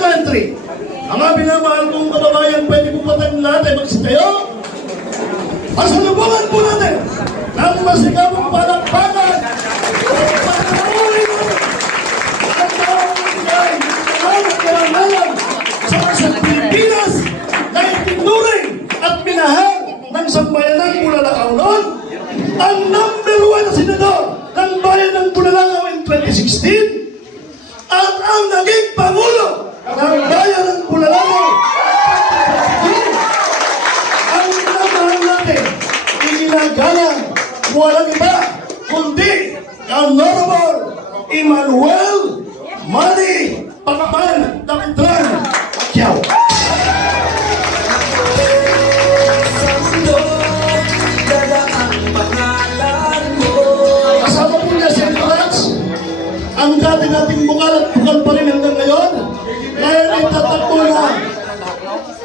country. Mga binamahal kong kababayan, pwede po ba natin magsitayo? Pasalubungan po natin ng masigabong palakpakan at pagkakulit ang taong ang karangalan sa isang Pilipinas na itinuring at minahal ng sambayanang Bulalakaw noon, ang #1 na senador ng bayan ng Bulalakaw in 2016 at ang naging Pangulo ng bayan ng Bulalakaw. Ang minamahal natin, iginagalang walang iba kundi Honorable Emmanuel Manny Pacman Damitran Pacquiao. Kasama po niya si Rats, ang dati nating bukal at bukal pa rin hanggang ngayon. Ngayon ay tatakbo na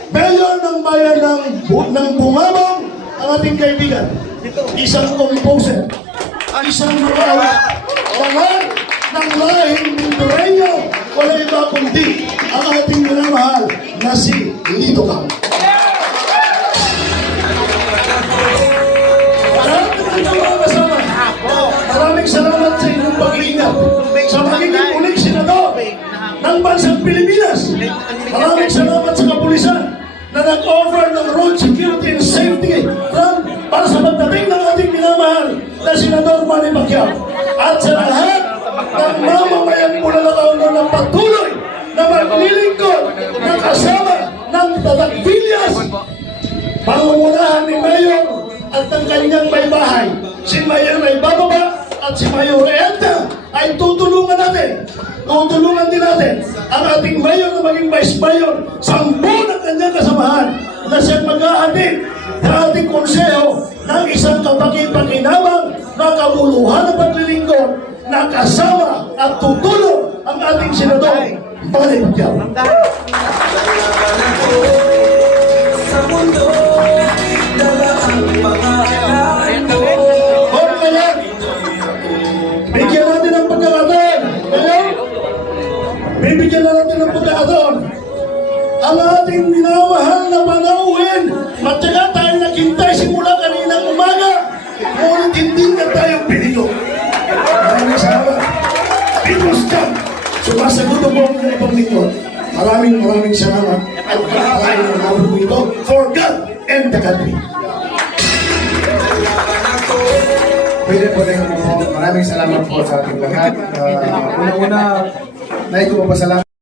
mayor ng bayan ng Bungabong, ang ating kaibigan. Isang composer, isang lahat ng lahing Mindoreño, wala iba kundi ang ating minamahal na si Lito Cam. Maraming salamat sa inyong pag-iingat sa magiging uling senador ng bansang Pilipinas. Maraming salamat sa kapulisan na nag-offer ng road security and safety para sa pagdating ng ating minamahal na Senador Manny Pacquiao. At sa lahat ng mamamayang Bulalakaw na patuloy na maglilingkod na kasama ng Tatakbilias, pangungunahan ni Mayor at ng kanyang may bahay. Si Mayor ay bababa at si Mayor Edna ay tutulungan natin. Tutulungan din natin ang ating Mayor na maging Vice Mayor, 10 ng kanyang kasamahan na siyang mag-ahatid sa ating konseho ng isang kapaki-pakinabang na kabuluhan ng paglilingkod na kasama at tutulong ang ating Senador Manny Pacquiao. Sa mundo, dala ang pangalan mo. O kaya, bigyan natin ng pagkakataon. Kaya, bibigyan na natin ng pagkakataon ang ating minamahal na panauhin. Matyaga tayo naghintay simula kaninang umaga, ngunit hindi na tayo pinito. Maraming salamat. People's Cup, sumasagot ang buong na ibang lingkod. Maraming salamat at pagkakain ng mga po ito for God and the country. Pwede po rin po. Maraming salamat po sa ating lahat. Una-una, nais ko po pasalamat.